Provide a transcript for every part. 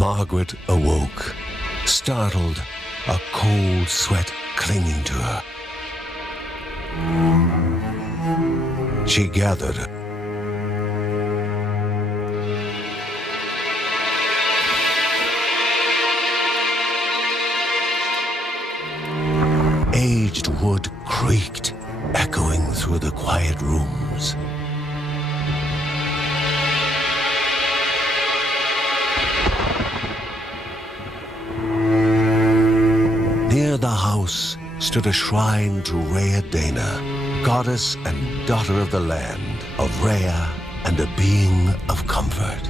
Margaret awoke, startled, a cold sweat clinging to her. She gathered aged wood creaked, echoing through the quiet rooms. Near the house stood a shrine to Rhea Dana, goddess and daughter of the land, of Rhea and a being of comfort.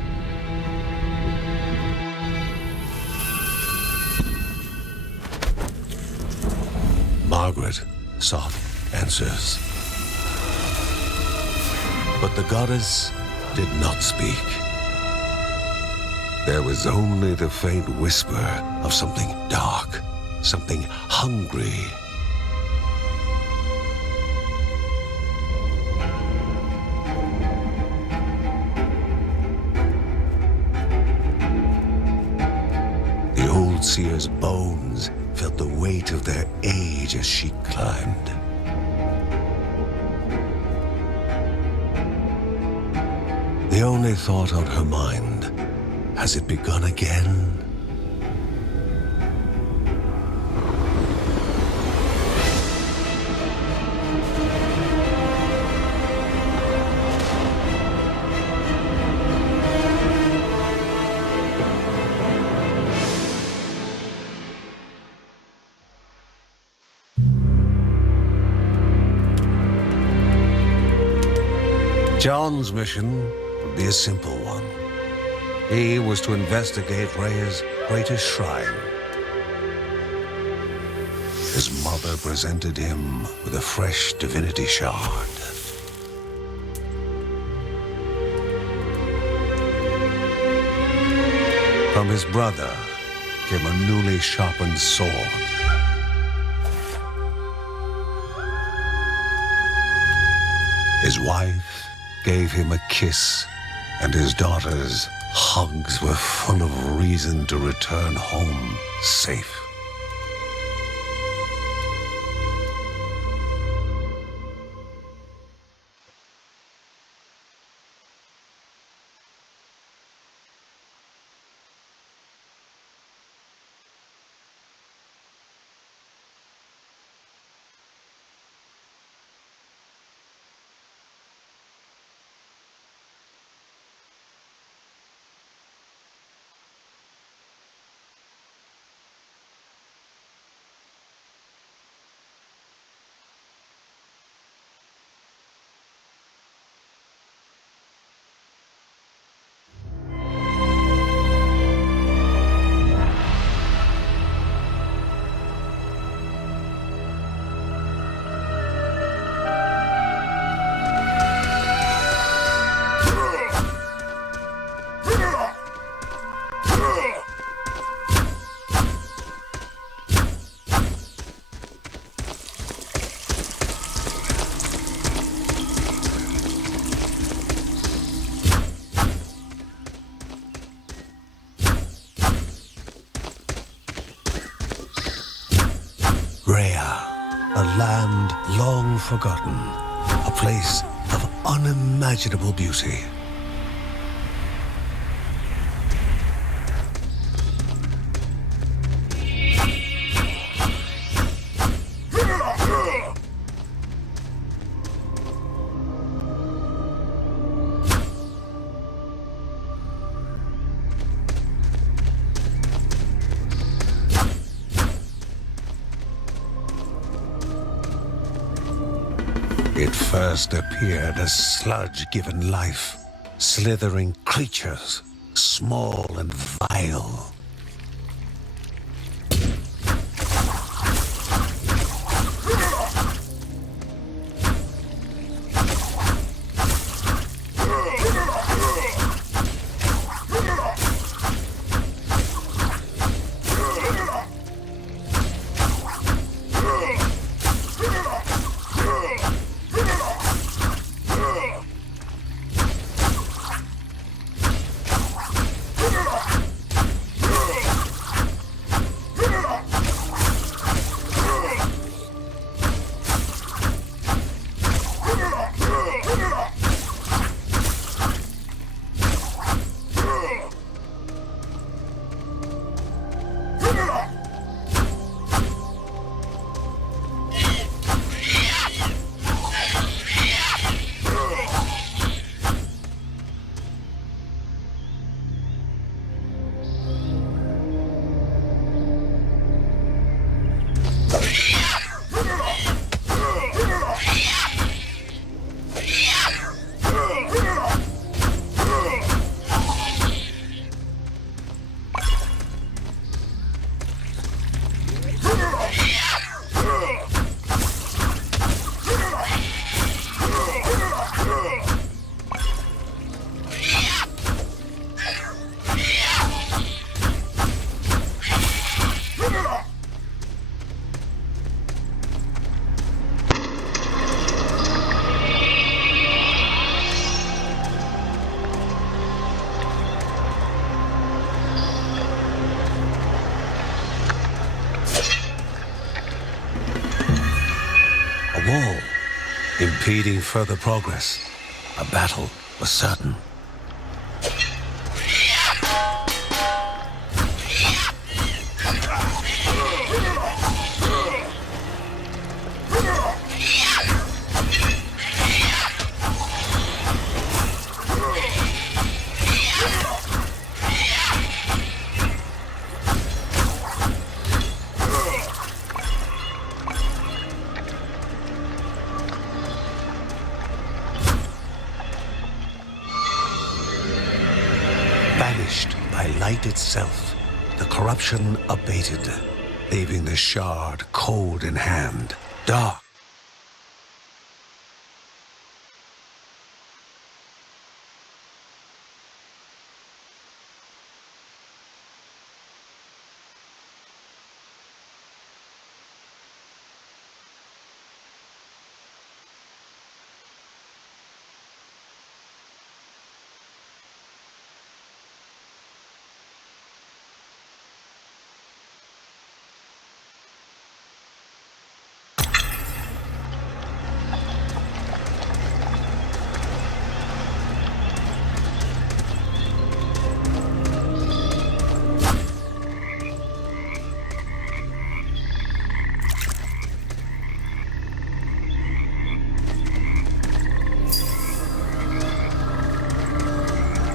Margaret sought answers. But the goddess did not speak. There was only the faint whisper of something dark, something hungry. The old seer's bones felt the weight of their age as she climbed. The only thought on her mind, has it begun again? John's mission would be a simple one. He was to investigate Rhea's greatest shrine. His mother presented him with a fresh divinity shard. From his brother came a newly sharpened sword. His wife gave him a kiss, and his daughter's hugs were full of reason to return home safe. A land long forgotten, a place of unimaginable beauty. It first appeared as sludge given life, slithering creatures, small and vile. impeding further progress. A battle was certain. Banished by light itself, the corruption abated, leaving the shard cold in hand, dark.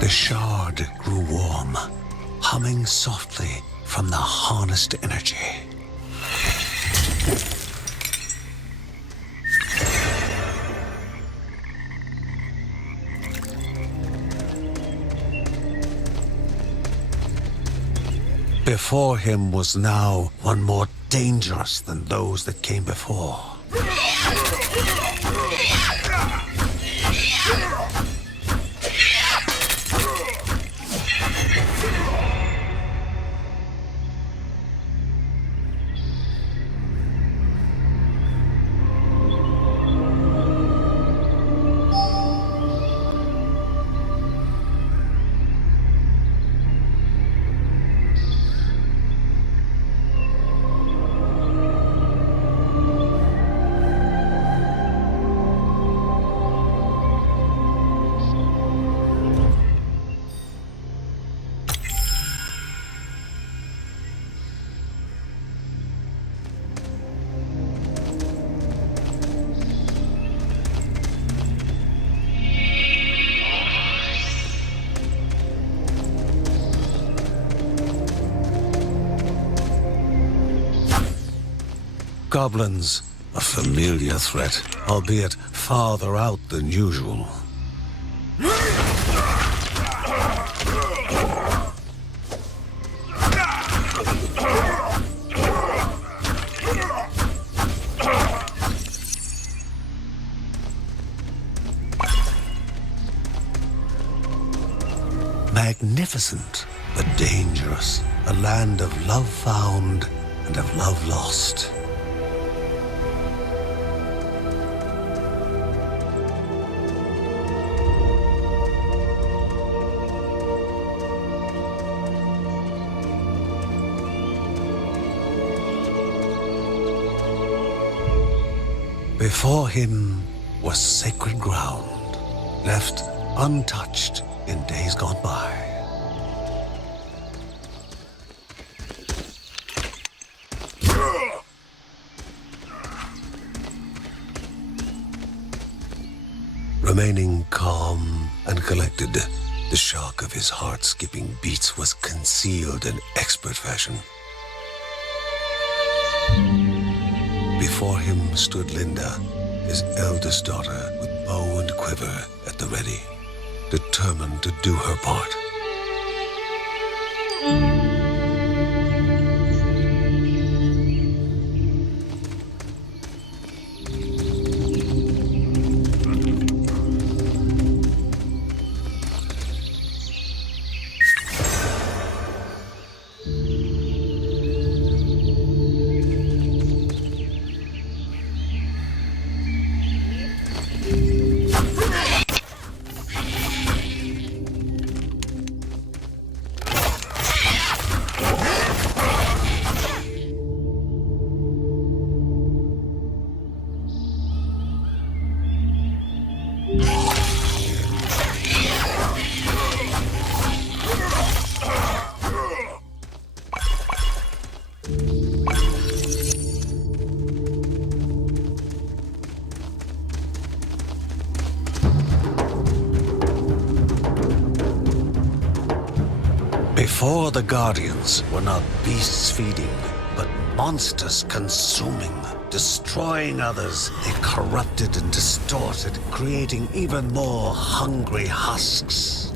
The shard grew warm, humming softly from the harnessed energy. Before him was now one more dangerous than those that came before. Goblins, a familiar threat, albeit farther out than usual. Magnificent, but dangerous, a land of love found and of love lost. Before him was sacred ground, left untouched in days gone by. Remaining calm and collected, the shock of his heart-skipping beats was concealed in expert fashion. Before him stood Linda, his eldest daughter, with bow and quiver at the ready, determined to do her part. Before the Guardians were not beasts feeding, but monsters consuming, destroying others. They corrupted and distorted, creating even more hungry husks.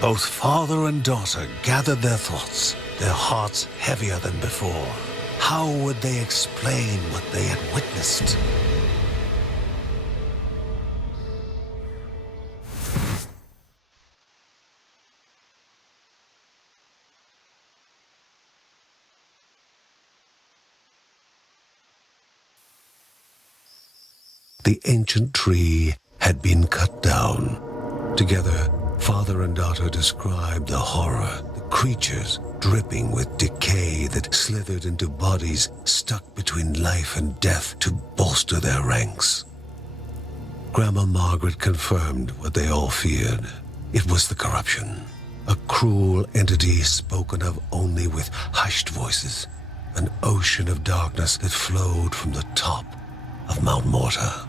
Both father and daughter gathered their thoughts, their hearts heavier than before. How would they explain what they had witnessed? The ancient tree had been cut down. Together, father and daughter described the horror, the creatures dripping with decay that slithered into bodies stuck between life and death to bolster their ranks. Grandma Margaret confirmed what they all feared. It was the corruption, a cruel entity spoken of only with hushed voices, an ocean of darkness that flowed from the top of Mount Morta.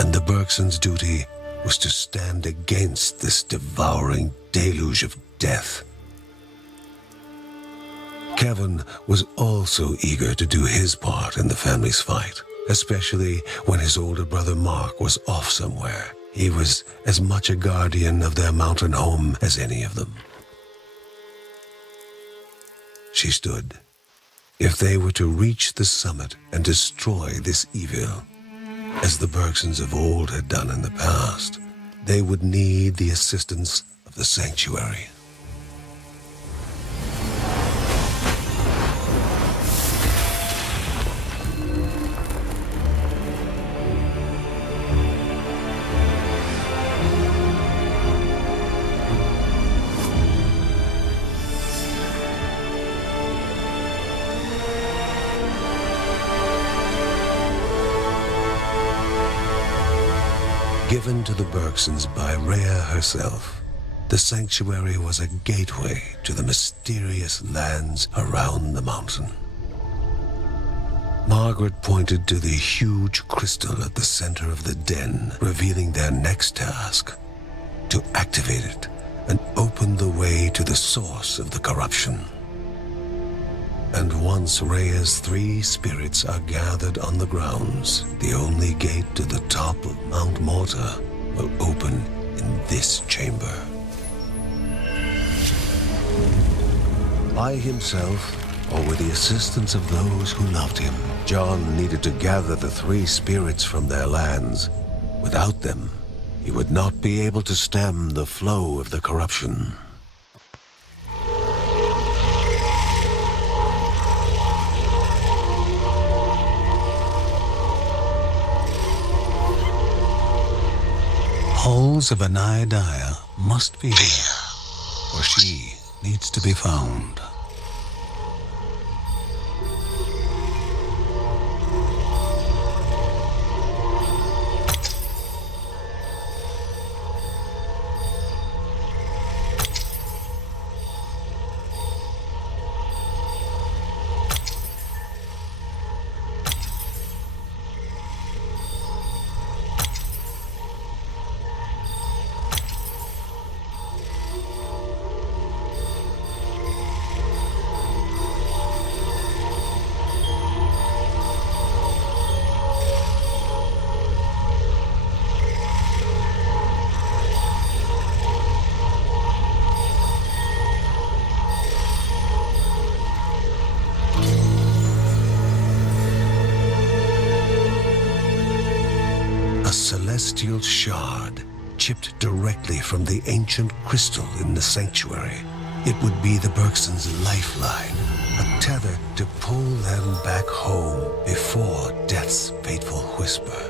And the Bergsons' duty was to stand against this devouring deluge of death. Kevin was also eager to do his part in the family's fight, especially when his older brother Mark was off somewhere. He was as much a guardian of their mountain home as any of them. She stood. If they were to reach the summit and destroy this evil, as the Bergsons of old had done in the past, they would need the assistance of the sanctuary. Given to the Bergsons by Rhea herself, the sanctuary was a gateway to the mysterious lands around the mountain. Margaret pointed to the huge crystal at the center of the den, revealing their next task: to activate it and open the way to the source of the corruption. And once Rhea's 3 spirits are gathered on the grounds, the only gate to the top of Mount Morta will open in this chamber. By himself, or with the assistance of those who loved him, John needed to gather the 3 spirits from their lands. Without them, he would not be able to stem the flow of the corruption. Halls of Anaiadaya must be here, or she needs to be found. Celestial shard chipped directly from the ancient crystal in the sanctuary. It would be the Bergsons' lifeline, a tether to pull pull them back home before death's fateful whisper.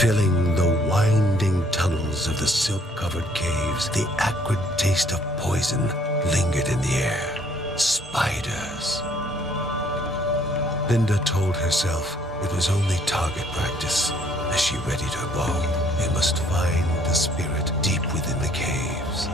Filling the winding tunnels of the silk-covered caves, the acrid taste of poison lingered in the air. Spiders. Linda told herself it was only target practice. As she readied her bow, they must find the spirit deep within the caves.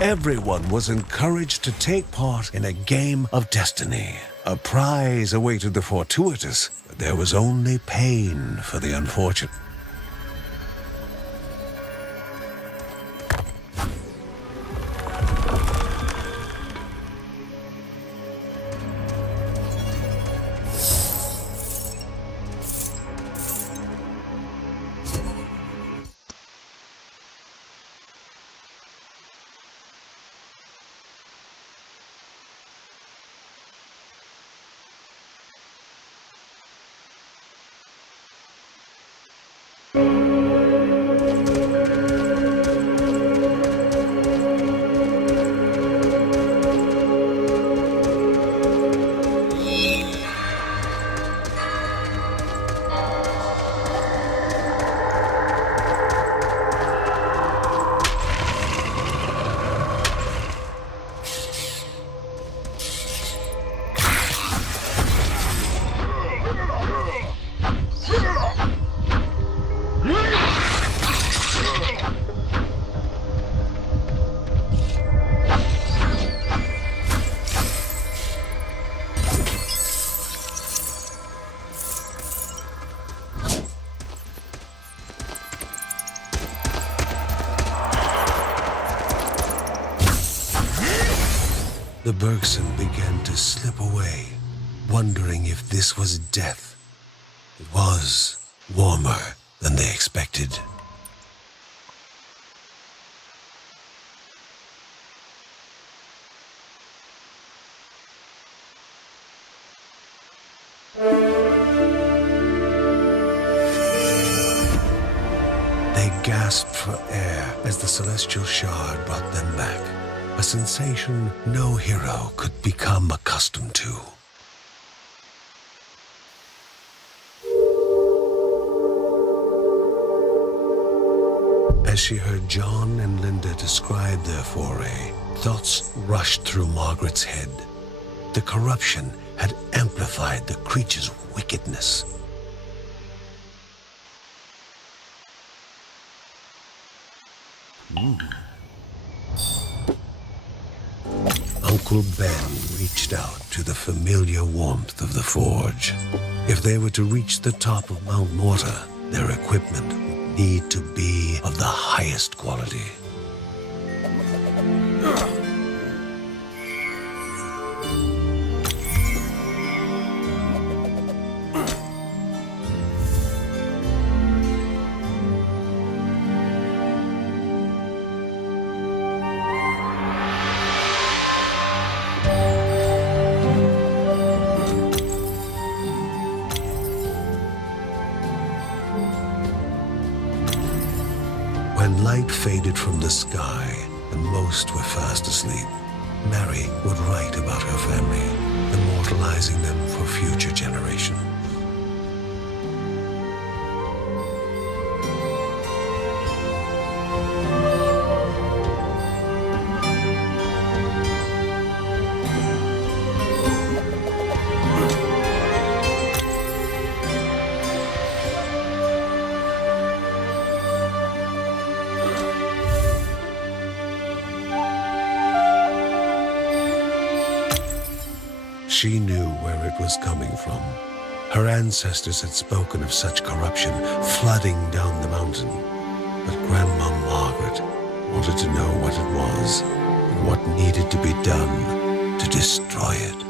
Everyone was encouraged to take part in a game of destiny. A prize awaited the fortuitous, but there was only pain for the unfortunate. The Bergson began to slip away, wondering if this was death. It was warmer than they expected. They gasped for air as the celestial shard brought them back, a sensation no hero could become accustomed to. As she heard John and Linda describe their foray, thoughts rushed through Margaret's head. The corruption had amplified the creature's wickedness. Uncle Ben reached out to the familiar warmth of the forge. If they were to reach the top of Mount Morta, their equipment would need to be of the highest quality. When light faded from the sky and most were fast asleep, Mary would write about her family, immortalizing them for future generations. She knew where it was coming from. Her ancestors had spoken of such corruption flooding down the mountain. But Grandma Margaret wanted to know what it was and what needed to be done to destroy it.